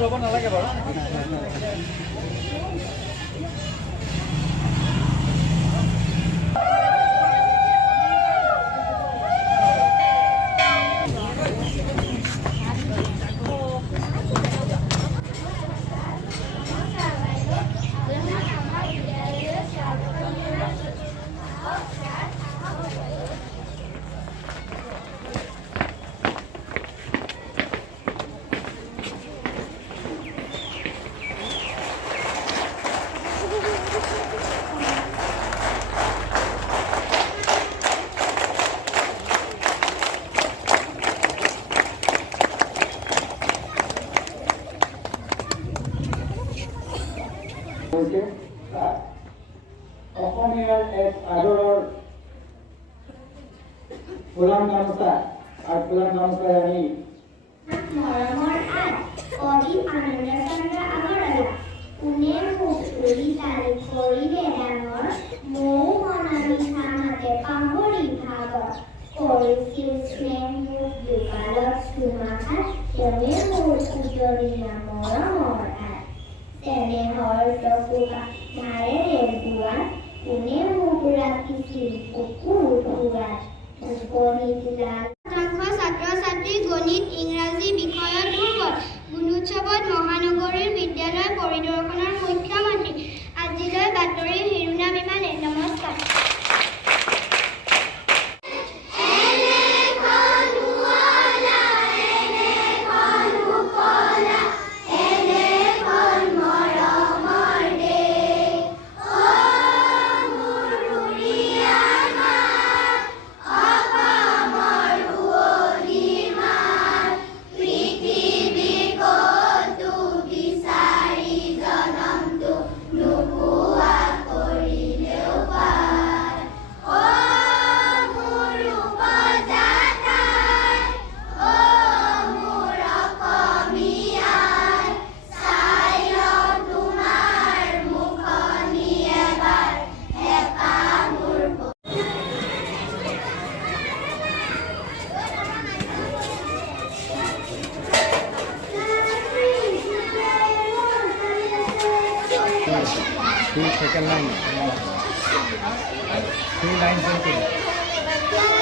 ল'ব নালাগে বাৰু। অসমীয়াৰ এক আদৰৰ ফুলাম গামোচা আৰু ফুলাম গামোচাই আমি মৰমৰ আত অধিক আনন্দৰ চন্দ্ৰ আগৰৱালা কোনে মোক উৰি তাৰি কৰিলে ডাঙৰ মৌ মনালী খানতে পাহৰি ভাগৰ কৰিছিল স্নেহ মোক দুকালত চুমাখাত তেওঁৱে মোৰ উজলি মৰমৰ আত তেনেহৰ টকুকা ধাৰেৰে বোৱা কোনে মোক ৰাখিছিল কুকুৰ উৰাত উপনীত লাল ছাত্ৰ-ছাত্ৰী গণিত ইংৰাজী বিষয়ত দুৰ্বল গুণোৎসৱত মহানগৰীৰ বিদ্যালয় পৰিদৰ্শনৰ মুখ্যমন্ত্ৰী আজিলৈ বাতৰি শিৰোনাম ইমানে। নমস্কাৰ। Second line. 3 lines into it.